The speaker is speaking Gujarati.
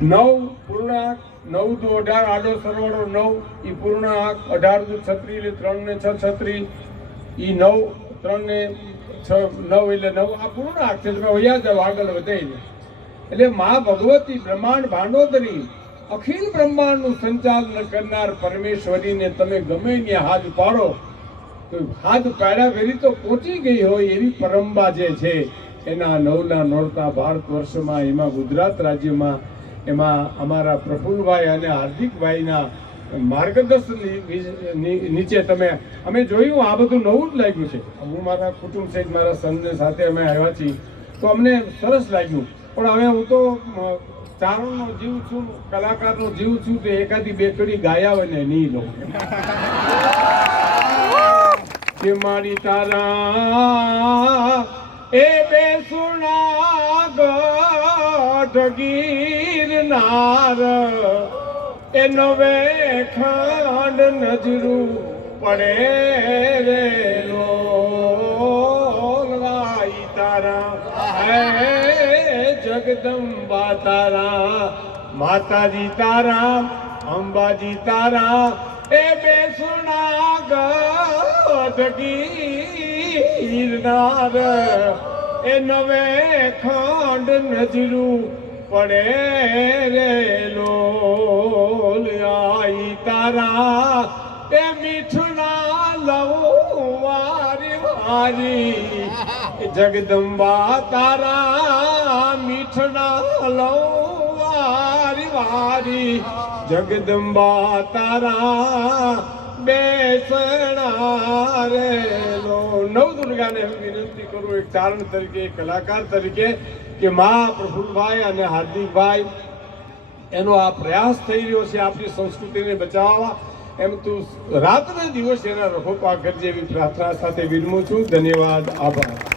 9 પૂર્ણાંક 9 દુ 18 આડો સરવાળો 9 ઈ પૂર્ણાંક 18 દુ 36 એટલે 3 ને 6 36 ઈ 9 3 ને 6 9 એટલે 9 આ પૂર્ણાંક છે. તમે વયા જાવ આગળ વધાઈને. એટલે મા ભગવતી બ્રહ્માંડ ભાંડોદરી અખિલ બ્રહ્માંડનું સંચાલન કરનાર પરમેશ્વરીને તમે ગમે ત્યાં હાથ પાડો તો હાથ પાડ્યા વેરી તો પહોંચી ગઈ હોય એવી પરંબા જે છે એના નવલા નોરતા ભારત વર્ષમાં એમાં ગુજરાત રાજ્યમાં એમાં અમારા પ્રફુલ્લભાઈ અને હાર્દિકભાઈના માર્ગદર્શન નીચે તમે અમે જોયું આ બધું નવું જ લાગ્યું છે. હું મારા કુટુંબ સહિત મારા સંઘને સાથે અમે આવ્યા છીએ તો અમને સરસ લાગ્યું. પણ હવે હું તો ચારણનો જીવ છું, કલાકારનો જીવ છું તો એકાદી બે કડી ગાયા હોય ને નહીં લઉં કે મારી તારા એ બેસુણા ગઢ ગીરનાર એ નવે ખંડ નજરું પડે રે લોલવાઈ તારા હે જગદંબા તારા માતાજી તારા અંબાજી તારા એ બેસુણા ગઢ ગીરનાર એ નવે ખંડ નજરું પડે રે લોલવાઈ તારા એ મીઠના લઉં વારી વારી જગદંબા તારા મીઠના લઉં વારી વારી જગદંબા તારા બેસણા રે લો. નવદુર્ગાને હું વિનંતી કરું એક ચારણ તરીકે, એક કલાકાર તરીકે કે મા પ્રફુલ્લભાઈ અને હાર્દિકભાઈ એનો આ પ્રયાસ થઈ રહ્યો છે આપણી સંસ્કૃતિને બચાવવા. એમ તું રાતને દિવસ એના રખોપા કરજે એવી પ્રાર્થના સાથે વિરમું છું. ધન્યવાદ, આભાર.